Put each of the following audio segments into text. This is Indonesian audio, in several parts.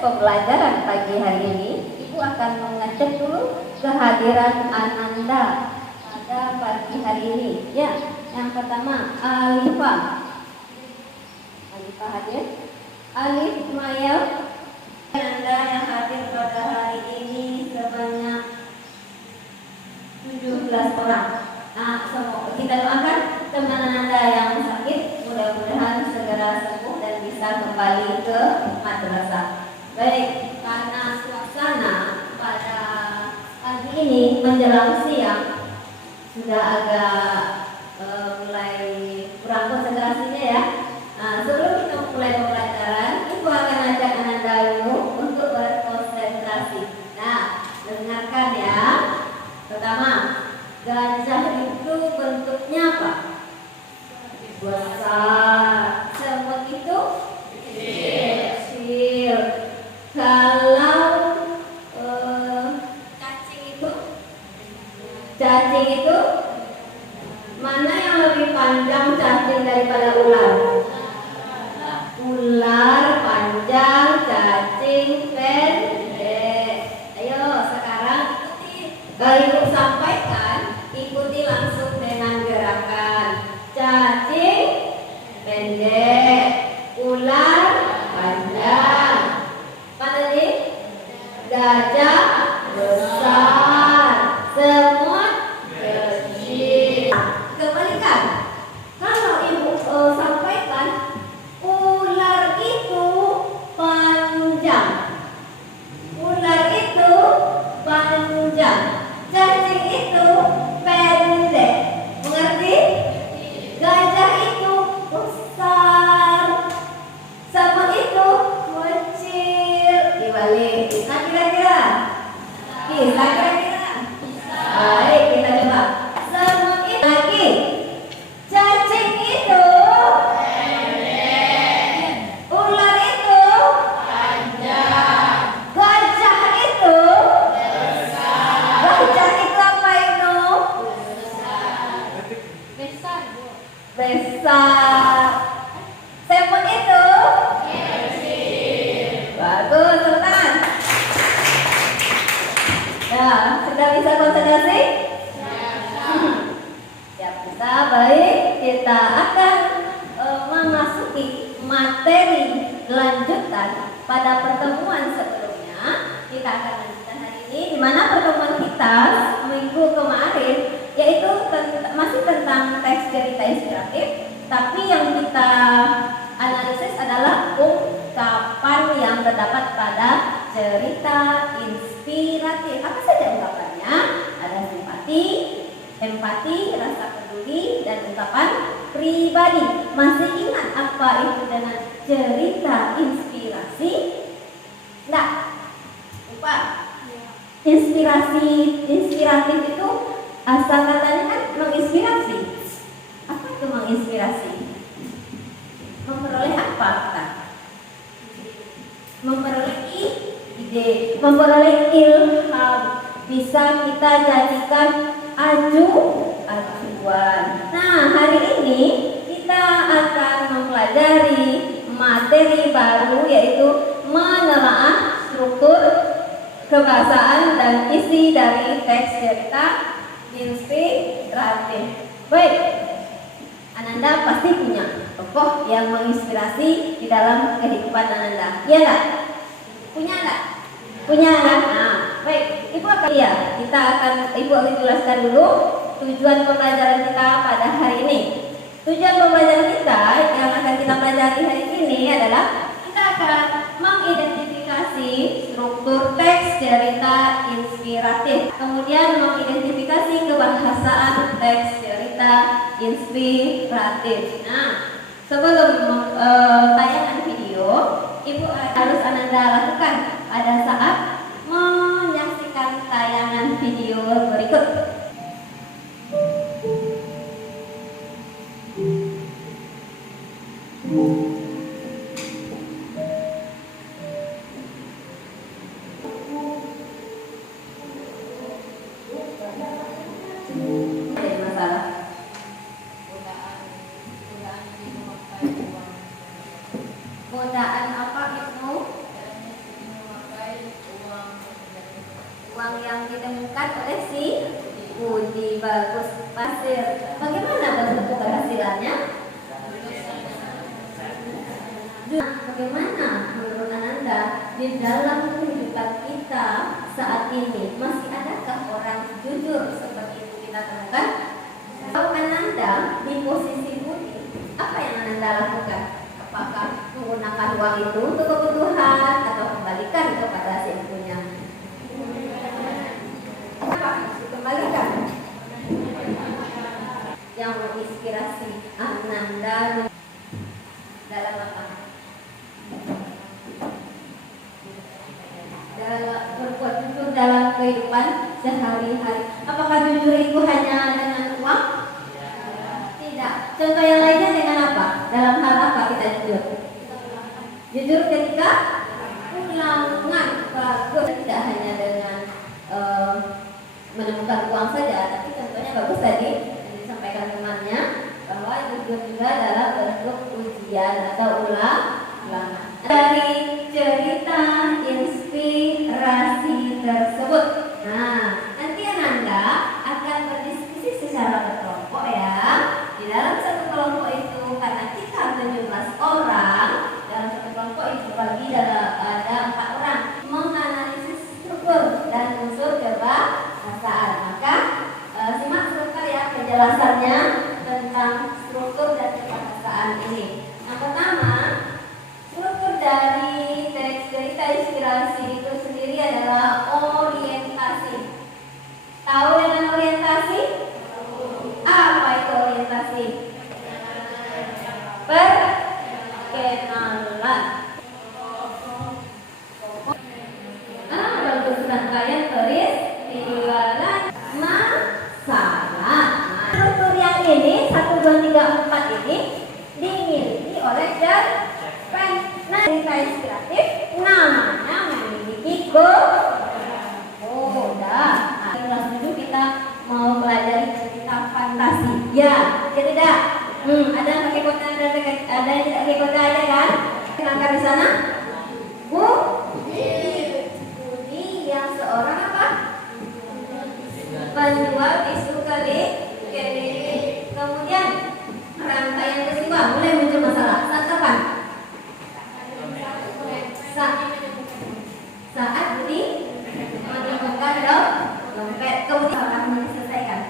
Pembelajaran pagi hari ini, Ibu akan mengecek dulu kehadiran Ananda pada pagi hari ini. Ya, yang pertama Alifah. Alifah hadir. Alif Maya. Ananda yang hadir pada hari ini sebanyak 17 orang. Nah, semoga kita doakan teman Ananda yang sakit mudah-mudahan segera sembuh dan bisa kembali ke madrasah. Baik, karena suasana pada pagi ini menjelang siang sudah agak mulai kurang konsentrasinya ya. Nah, sebelum kita mulai pembelajaran, Ibu akan ajak Ananda dulu untuk berkonsentrasi. Nah, dengarkan ya. Pertama, gajah itu bentuknya apa? Besar. Semut itu kecil. Kalau cacing itu mana yang lebih panjang cacing daripada ular? Ular panjang, cacing pendek. Ayo sekarang Ibu sampaikan, ikuti langsung dengan gerakan. Cacing pendek, ular panjang. Tadi gajah besar, semut kecil. Kebalikan, kalau Ibu sampaikan ular itu panjang, ular itu panjang, cacing itu pendek. Mengerti? Gajah itu besar, semut itu kecil. Dibalik, bisa kira-kira? Bisa kira-kira? Baik, kita coba. Semut itu lagi, cacing itu pendek, ular itu panjang, gajah itu besar. Gajah itu apa itu? Besar. Besar. Semut itu kecil. Bagus, teman. Ya, sudah bisa konsentrasi? Ya, bisa. Baik, kita akan memasuki materi lanjutan pada pertemuan sebelumnya. Kita akan lanjutkan hari ini, di mana pertemuan kita minggu kemarin yaitu masih tentang teks cerita inspiratif, tapi yang kita analisis adalah ungkapan yang terdapat pada cerita inspiratif. Apa saja ungkapannya? Ada simpati, empati, rasa peduli, dan ungkapan pribadi. Masih ingat apa itu dengan cerita inspirasi? Nah, lupa. Inspiratif itu asal katanya kan menginspirasi. Apa itu menginspirasi? Memperoleh apa kita? Memperoleh ide, memperoleh ilham, bisa kita jadikan acuan. Nah, hari ini kita akan mempelajari materi baru yaitu menelaah struktur kebahasaan dan isi dari teks cerita inspiratif. Baik, Ananda pasti punya tokoh yang menginspirasi di dalam kehidupan Ananda. Iya enggak? Punya enggak? Punya kan? Nah, baik, Ibu akan Ibu akan jelaskan dulu tujuan pembelajaran kita pada hari ini. Tujuan pembelajaran kita yang akan kita pelajari hari ini adalah kita akan mengidentifikasi struktur struktur teks cerita inspiratif. Kemudian mengidentifikasi kebahasaan teks cerita inspiratif. Nah, sebelum tayangan video, Ibu harus Ananda lakukan pada saat menyaksikan tayangan video berikut. Godaan apa Ibnu? Uang yang ditemukan oleh si Budi. Bagus. Pasir. Bagaimana bentuk keberhasilannya? Bagaimana menurut Ananda di dalam kehidupan kita saat ini masih adakah orang jujur seperti itu kita temukan? Kalau Ananda di posisi Budi, apa yang Ananda lakukan? Apakah menggunakan uang itu untuk kebutuhan atau kembalikan kepada si ibunya? Apa? Kembalikan. Yang menginspirasi Ananda dalam apa? Dalam berbuat jujur dalam kehidupan sehari-hari. Apakah jujur itu hanya dengan uang? Tidak. Contoh yang lainnya dengan apa? Dalam hal apa kita jujur? Jujur ketika ulangan. Bagus. Tidak hanya dengan menemukan uang saja, tapi contohnya bagus tadi yang disampaikan temannya bahwa jujur juga dalam bentuk ujian atau ulangan. Dari cerita inspirasi tersebut, nah nanti Ananda akan berdiskusi secara berkelompok ya. Di dalam satu kelompok itu karena kita 17 orang, dalam satu kelompok itu bagi ada 4 orang menganalisis struktur dan unsur kebahasaan. Maka simak sebentar ya penjelasannya tentang struktur dan kebahasaan ini. Yang pertama, struktur dari teks cerita inspirasi itu sendiri adalah orientasi. Tahu dengan orientasi? Apa itu orientasi? Perkenalan. Bentuk rangkaian peristiwa masalah. Struktur yang ini 1, 2, 3, 4 ini dimiliki oleh cerpen. Nah, cerita inspiratif namanya memiliki koda. Nah, kelas 7 kita mau pelajari cerita fantasi. Ya, tidak? Ada yang pakai koda, ada yang tidak pakai koda aja kan? Kenalkan di sana. Budi yang seorang apa? Penjual tisu keliling. Kemudian rangkaian peristiwa mulai muncul masalah. Saat kapan? Saat Budi menemukan dompet. Kemudian akan diselesaikan.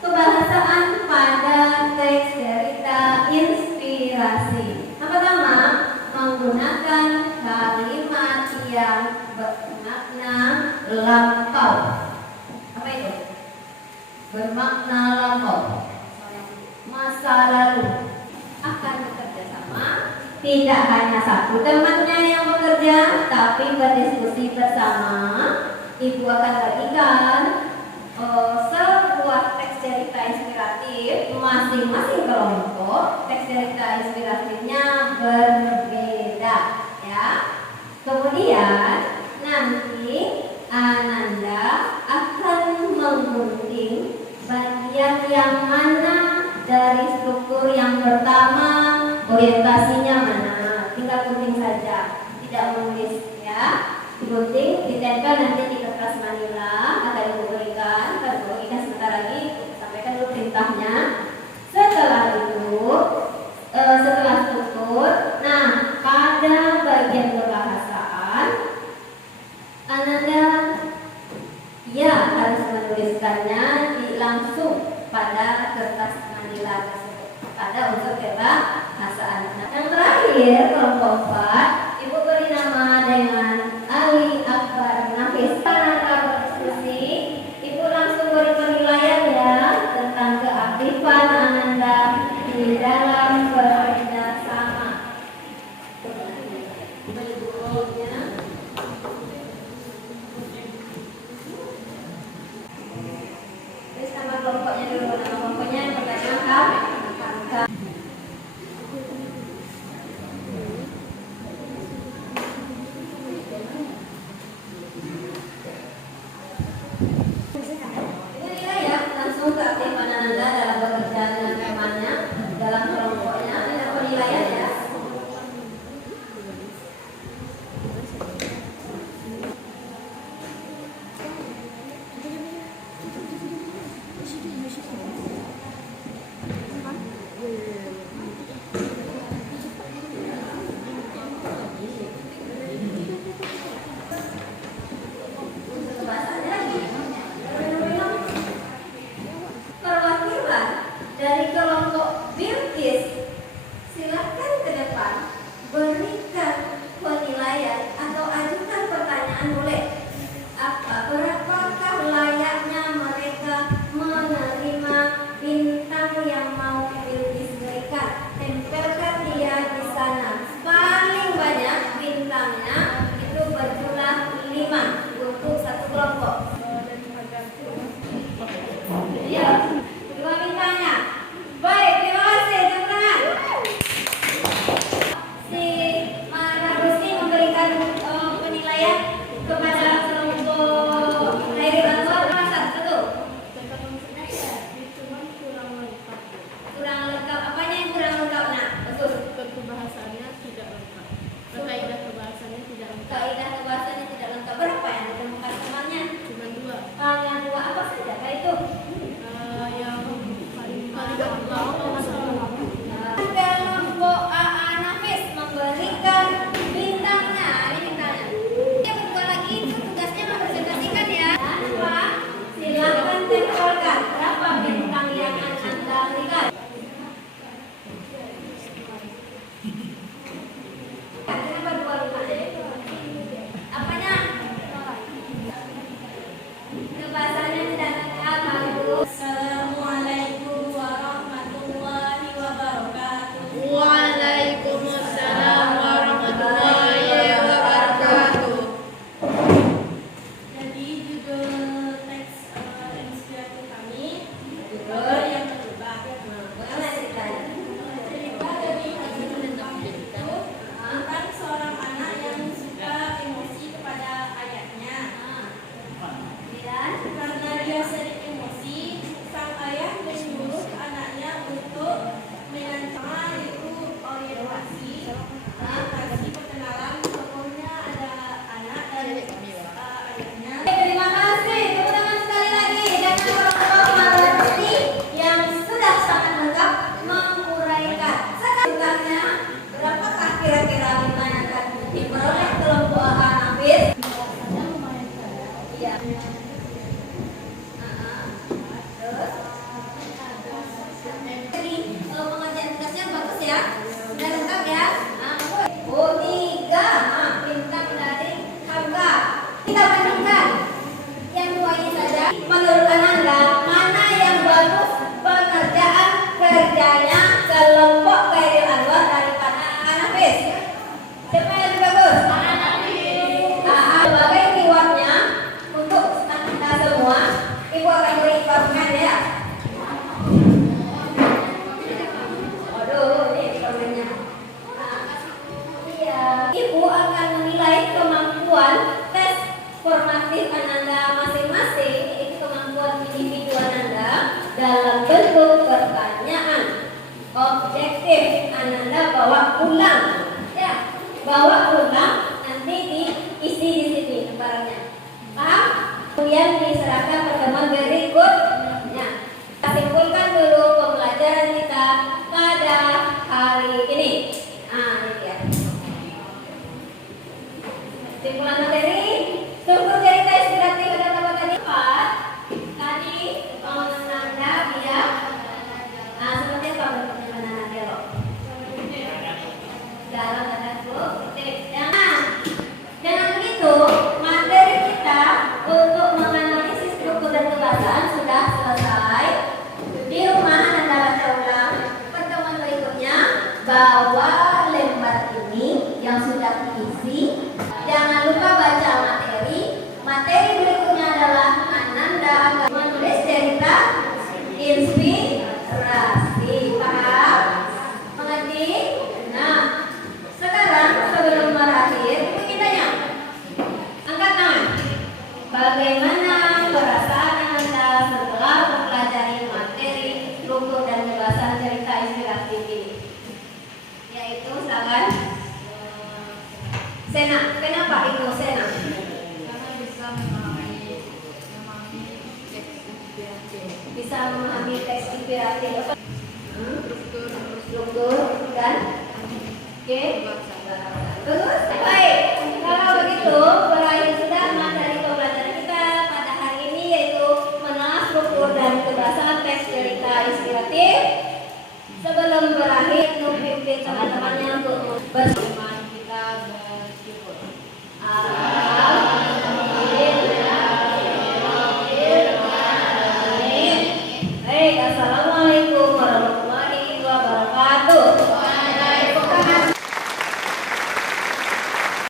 Kebahasaan pada teks cerita inspirasi. Yang pertama, menggunakan kalimat yang bermakna lampau. Apa itu? Bermakna lampau. Masa lalu. Akan bekerja sama. Tidak hanya satu temannya yang bekerja, tapi berdiskusi bersama. Ibu akan bagikan sebuah teks cerita inspiratif. Masing-masing kelompok teks cerita inspiratifnya berbeda ya. Kemudian nanti Ananda akan menggunting bagian yang mana dari struktur yang pertama, orientasinya mana. Tinggal gunting saja, tidak menulis ya. Digunting, ditempel nanti di kertas manila, akan Ibu berikan. Ibu berikan sebentar lagi, sampaikan dulu perintahnya. Setelah itu, setelah struktur, nah pada bagian kebahasaan, Ananda ya harus menuliskannya langsung pada kertas manila tersebut pada unsur kebahasaan. Yang terakhir terakhir kelompok 4, Ibu beri nama dengan Ali Akbar Nafis. Karena berdiskusi, Ibu langsung beri penilaian ya tentang keaktifan Ananda di dalam kerjasama. Terus nama kelompoknya dulu, nama kelompoknya yang pertama Kak. Ini nilai ya, langsung keaktifan Ananda dalam bekerja dengan temannya dalam kelompoknya. Ini penilaian ya. Perwakilan dari kelompok Bilkis, silakan ke depan berikan penilaian atau ajukan pertanyaan boleh. Berapakah layaknya mereka menerima bintang yang mau Bilkis berikan? Tempelkan dia di sana. Paling banyak bintangnya itu berjumlah 5 untuk satu kelompok. Iya, 2 bintangnya. Baik, terima kasih. Tepuk tangan. Si Maragusti memberikan penilaian kepada kelompok Khairul Anwar masa betul. Kurang lengkap. Apanya yang kurang lengkap nak? Betul. Kebahasannya tidak lengkap. Kaidah kebahasannya tidak lengkap. Kaidah kebahasannya tidak lengkap. Berapa yang ditemukan temannya? Cuma 2. Yang 2 apa saja? Kayak itu. Yang paling gampang masalah. Kelompok AA Nafis memberikan bintangnya. Ini bintangnya. Dia berdua lagi itu tugasnya mempresentasikan ya. Dan Pak, silakan tempelkan berapa bintang yang Anda berikan. Kenapa 2 bintang? Apanya? Kebahasannya tidak lengkap, bagus. Assalamualaikum warahmatullahi wabarakatuh. Waalaikumsalam warahmatullahi wabarakatuh. Jadi judul teks inspiratif kami judul yang kedua. Bagaimana ceritanya? Cerita dari judul itu tentang seorang anak yang suka emosi kepada ayahnya. Dan Karena dia sering emosi, sang ayah menyuruh anaknya untuk merancang itu orientasi, kasih perkenalan. Tokohnya ada anak dan ayahnya. terima kasih. Tepuk tangan sekali lagi dengan kelompok Maragusti yang sudah sangat lengkap menguraikan. Sekarangnya berapakah kira-kira bintang yang akan diperoleh kelompok AA Nafis? Iya. Terus jadi pengerjaan tugasnya bagus ya, sudah lengkap ya. Oh 3 bintang dari Hamka. Kita bandingkan yang 2 ini saja. Menurut Ananda mana yang bagus pengerjaan kerjanya kelompok Khairul Anwar daripada Nafis? Siapa yang lebih bagus? Sebagai rewardnya untuk kita semua, Ibu akan beri permen ya. Waduh, ini permennya. Iya. Ibu akan menilai kemampuan tes formatif Ananda masing-masing, yaitu kemampuan individu Ananda dalam bentuk pertanyaan objektif. Ananda bawa pulang, ya, bawa pulang nanti diisi di sini lembarannya. Paham? Kemudian diserahkan pertemuan berikutnya. Kita simpulkan dulu pembelajaran kita pada hari ini. Ini dia. Simpulan materi, struktur cerita inspiratif ada apa tadi? Tadi Ananda dia seperti apa bentuknya Ananda dialog? Sena, kenapa itu Sena? Karena bisa memahami teks inspiratif. Bisa memahami teks inspiratif. Struktur Dan oke. bahasa. Bagus. Baik. Kalau begitu, berakhir sudah materi pembelajaran kita pada hari ini, yaitu mengenal struktur dan kebahasan teks cerita inspiratif. Sebelum berakhir, Nuh pimpin teman-temannya untuk bersemangat kita bersyukur.